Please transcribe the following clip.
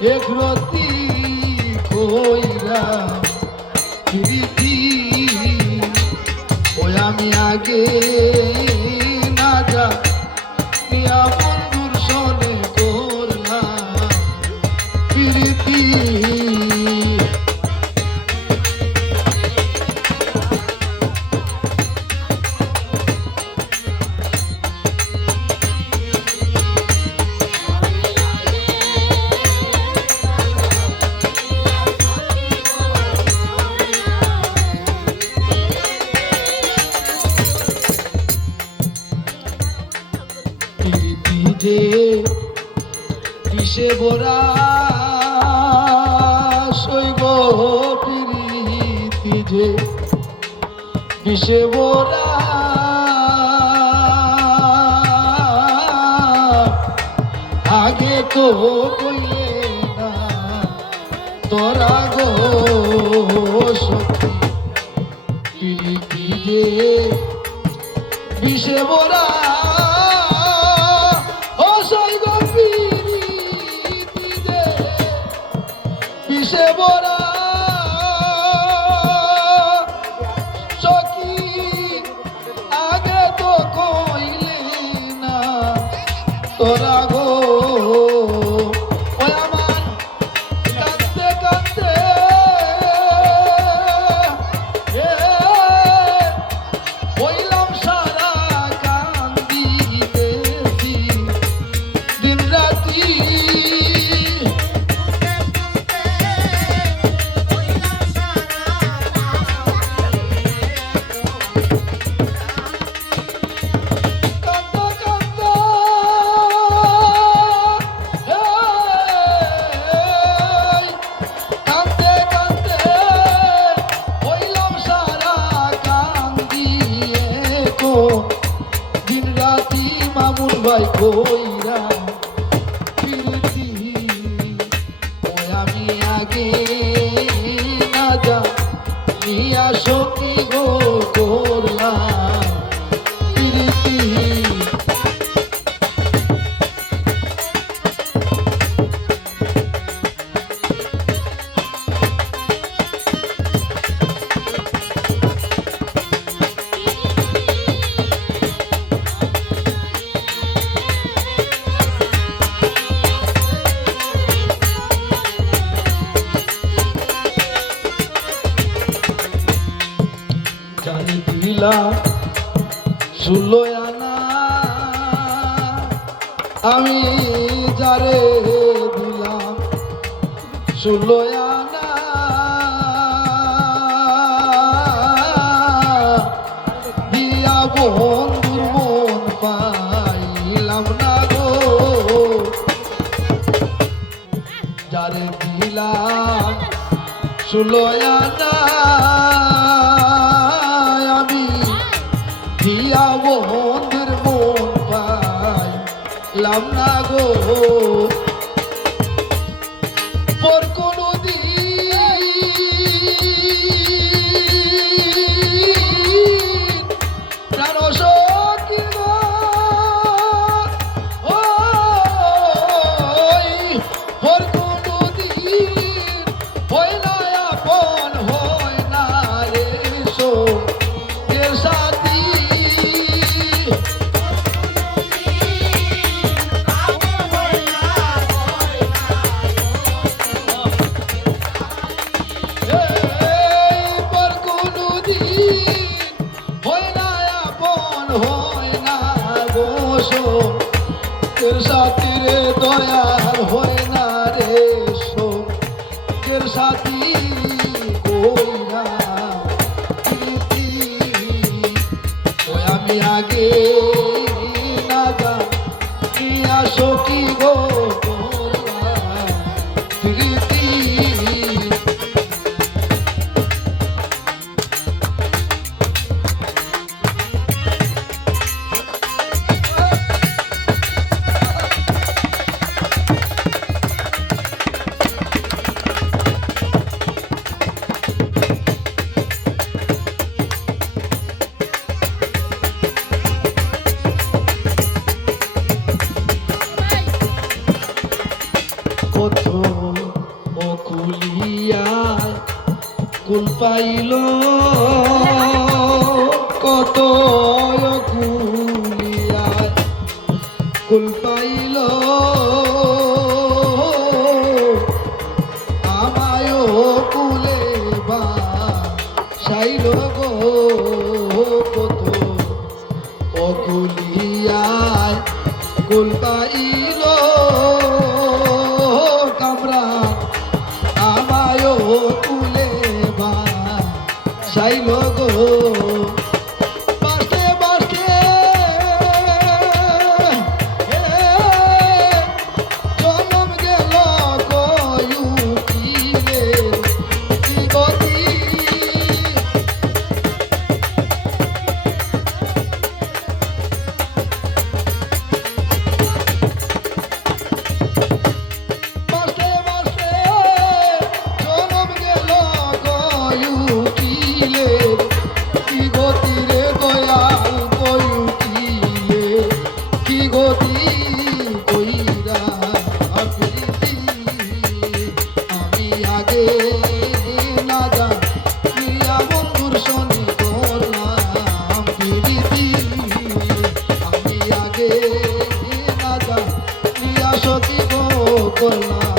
এক রতি কইরা প্রীতি ওই আমি আগে না যা ইয়া বন্ধুর সনে করলাম প্রীতি যে বিষে ভরা শৈব প্রীতি যে বিষে ভরা আগে তো কইলে না তোরা গো সখী প্রীতি যে বিষে ভরা বিষে ভরা সখী আগে তো কইলে না তোরা গো ওই আমার কাঁদতে কাঁদতে হইলাম সারা কান্দিতেছি দিন রাতি দিন রাতি মামুন ভাই কইরা প্রীতি ওই আমি আগে না যা নিয়া সখী গো করলাম প্রীতি জানি দিলাম 16 আনা আমি যারে দিলাম 16 আনা দিয়া বন্ধুর মন পাইলাম না গো যারে দিলাম 16 আনা দিয়া বন্ধুর মন পাইলাম না গো পর কোনো দিন প্রাণ সখী গো পর কোনো দিন হয় না আপন হয় না রে সখীর সাথী পথ অকুলিয়ায় কুল পাইল কত অকুলিয়ায় কুল পাইল আমায় কুলে বা সাইল গো কত অকুলিয়ায় কুল পাইল কামরা আমায় কুলে বা সাইল গো বাসে বাসে জনম গেল কয়ুকিলে কি গতি বাসে বাসে জনম গেল কয়ুকিলে কি গতি রে দয়াল কয়ুকিলে কি গতি কইরা প্রীতি আমি আগে না জানিয়া বন্ধুর সনে করলাম প্রীতি আমি আগে না জানিয়া সতী গো করলাম